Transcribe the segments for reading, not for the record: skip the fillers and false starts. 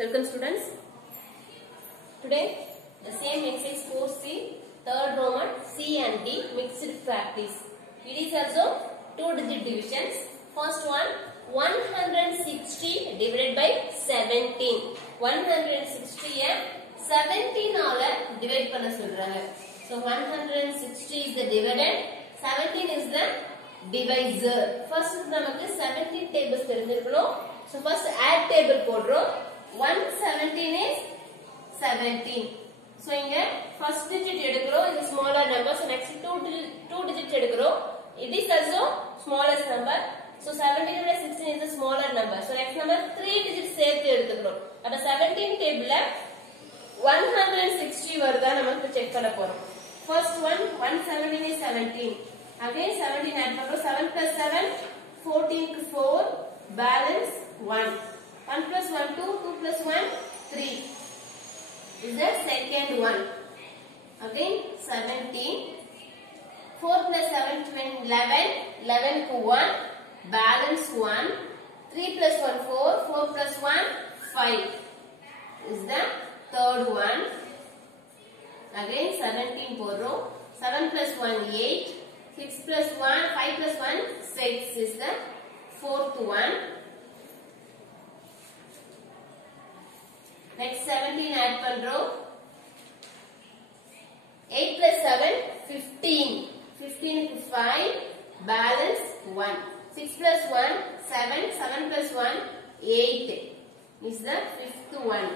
Welcome students. Today the same exercise 4C, third Roman C and D mixed practice. It is also 2-digit divisions. First one 160 divided by 17. 160 and 17 ஆல divide பண்ண சொல்றாங்க. So 160 is the dividend, 17 is the divisor. First நமக்கு 17 tables தெரிஞ்சிருக்கணும். So first add table போடுறோம். 117 is 17. So இங்க first digit எடுக்கிறோம். இது smaller number. So next two digit எடுக்கிறோம். It is also smallest number. So 17 விட 16 is the smaller number. So next number 3 digits சேர்த்து எடுத்துக்கிறோம். அப்ப 17 டேபிள்ல 160 வருதா நமக்கு செக் பண்ண போறோம். First one 117 is 17. Again 17 add பண்றோம். 7 plus 7 14 க்கு 4 balance 1. 1 plus 1 2, 2 plus 1 3. Is the second one. Again 17. 4 plus 7 11. 11 க்கு 1 balance 1. 3 plus 1 4. 4 plus 1 5. Is the third one. Again 17 போடுறோம். 7 plus 1 8. 6 plus 1 5 plus 1 6 is the fourth one. Next 17 add பண்றோம். 8 plus 7 15. 15 க்கு 5 balance 1. 6 plus 1 7. 7 plus 1 8 is the fifth one.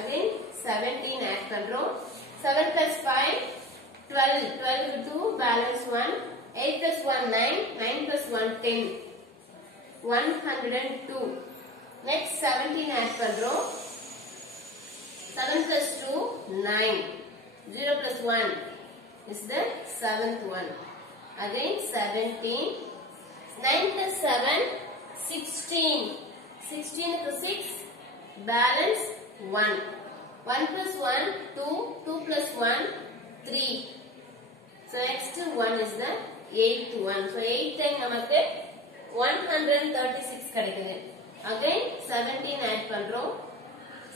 Again 17 add பண்றோம். 7 plus 5 12. 12 க்கு 2 balance 1. 8 plus 1 9. 9 plus 1 10. 102. Next 17 add பண்றோம். 7 plus 2 9. 0 plus 1 is the seventh one. Again 17. 9 plus 7 16. 16 க்கு 6 balance 1. 1 plus 1 2. 2 plus 1 3. So next one is the eighth one. So 8 time நமக்கு 136 கிடைக்குது. Again 17 add பண்றோம்.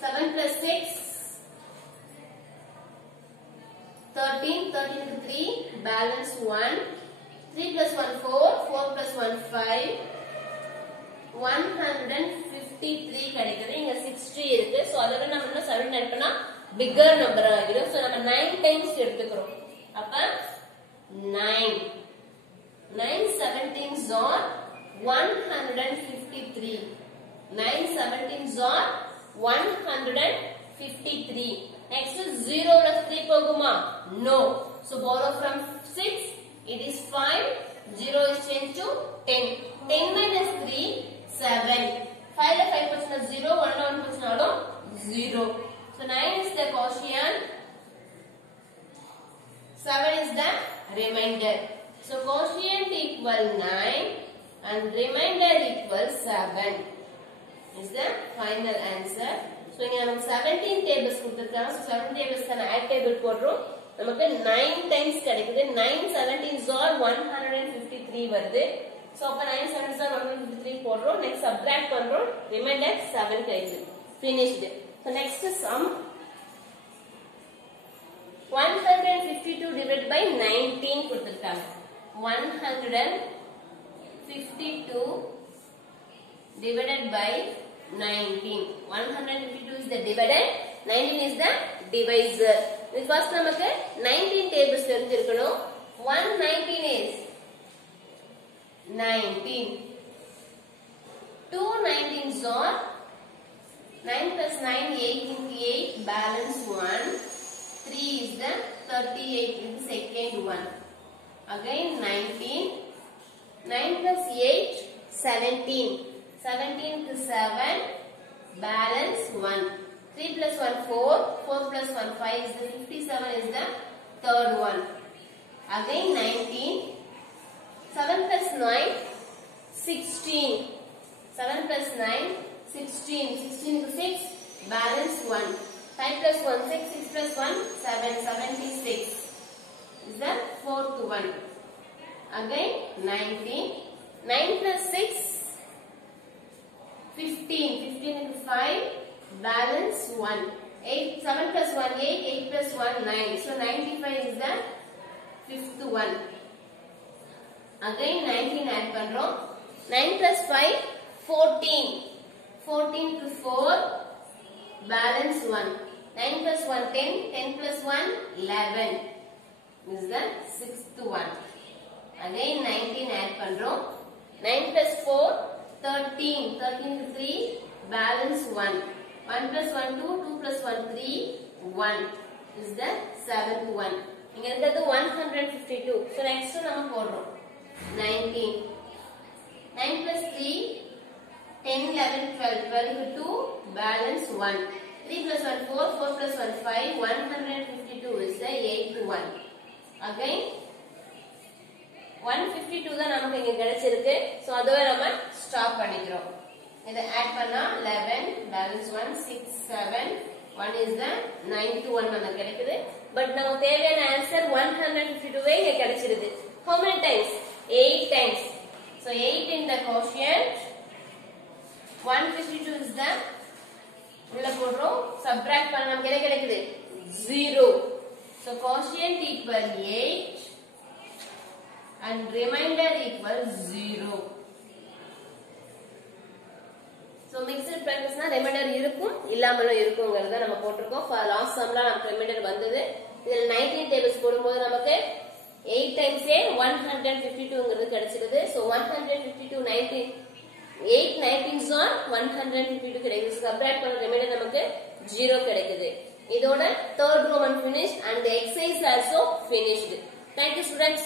7 plus 6 13. 13 க்கு 3 balance 1. 3 plus 1 4. 4 plus 1 5. 153 கிடைக்குது. இங்க 60 இருக்கு. So அதோட நம்ம என்ன 7 add பண்ணா bigger number ஆகிடும். So நம்ம 9 times எடுத்துக்கிறோம். அப்ப 9. 9 17s are 153. 9 17s are 153. Next is 0 plus 3 poguma? No. So borrow from 6. It is 5. 0 is changed to 10. 10 minus 3 7. 5 la 5 percent 0. 1 la 1 percent 0. So 9 is the quotient. 7 is the remainder. So quotient equal 9 and remainder equal 7 is the final answer. So இங்க நமக்கு 17 tables கொடுத்திருக்காங்க. So 7 tables கான add table போடுறோம். நமக்கு 9 times கிடைக்குது. 9 17s are 153 வருது. So அப்ப 9 7s are 153 போடுறோம். Next subtract பண்றோம். Remainder 7 கிடைக்குது. Finished. So next sum 152 divided by 19 கொடுத்திருக்காங்க. 152 divided by 19. 152 is the dividend, 19 is the divisor. This first நமக்கு 19 tables தெரிஞ்சிருக்கணும். 119 is 19. 2 19s are 9 plus 9 8 into 8 balance 1. 3 is the 38 is the second one. Again 19. 9 plus 8 17. 17 to 7 balance 1. 3 plus 1 4. 4 plus 1 5 is the 57 is the third one. Again 19. 7 plus 9 16. 7 plus 9 16. 16 to 6 balance 1. 5 plus 1 6. 6 plus 1 7. 76 is the fourth one. Again 19. 9 plus 6 15. 15 into 5 balance 1. 7 plus 1 8, 8 plus 1 9. So 95 is the fifth one. Again 19 add பண்றோம். 9 plus 5 14. 14 to 4 balance 1. 9 plus 1 10, 10 plus 1 11 is the sixth one. Again 19 add பண்றோம். 9 plus 4 13, 13 to 3 balance 1. 1 plus 1 2, 2 plus 1 3 1 is the seventh one. இங்க இருக்கிறது 152. So next நம்ம போடுறோம் 19. 9 plus 3 10 11 12, 12 to 2 balance 1. 3 plus 1 4, 4 plus 1 5, 152 is the eighth one. Again 152 தான் நமக்கு இங்க கிடைச்சிருக்கு. So அதோட நம்ம ஸ்டாப் பண்ணிக்கிறோம். இத ஆட் பண்ணா 11 balance 1 6 7 1 is the ninth one நமக்கு கிடைக்குது. பட் நமக்கு தேவையான ஆன்சர் 152 இங்க கிடைச்சிருது. How many times? 8 times. So 8 in the quotient. 152 is the உள்ள போடுறோம். சப்ட்ராக்ட் பண்ணா நமக்கு என்ன கிடைக்குது? 0. So quotient equal 8 and remainder equal 0. So mixed practice na remainder இருக்கும் இல்லாமலும் இருக்கும்ங்கறத நம்ம போட்டுருக்கோம். For last sumல நமக்கு remainder வந்தது. இதுல 19 tables போடும்போது நமக்கு 8 times 152ங்கிறது கிடைச்சிருது. So 152 19 8 19s are 152 கிடைக்குது. சப்ட்ராக்ட் பண்ண remainder நமக்கு 0 கிடைக்குது. இதோட third Roman finished and the exercise also finished. Thank you students.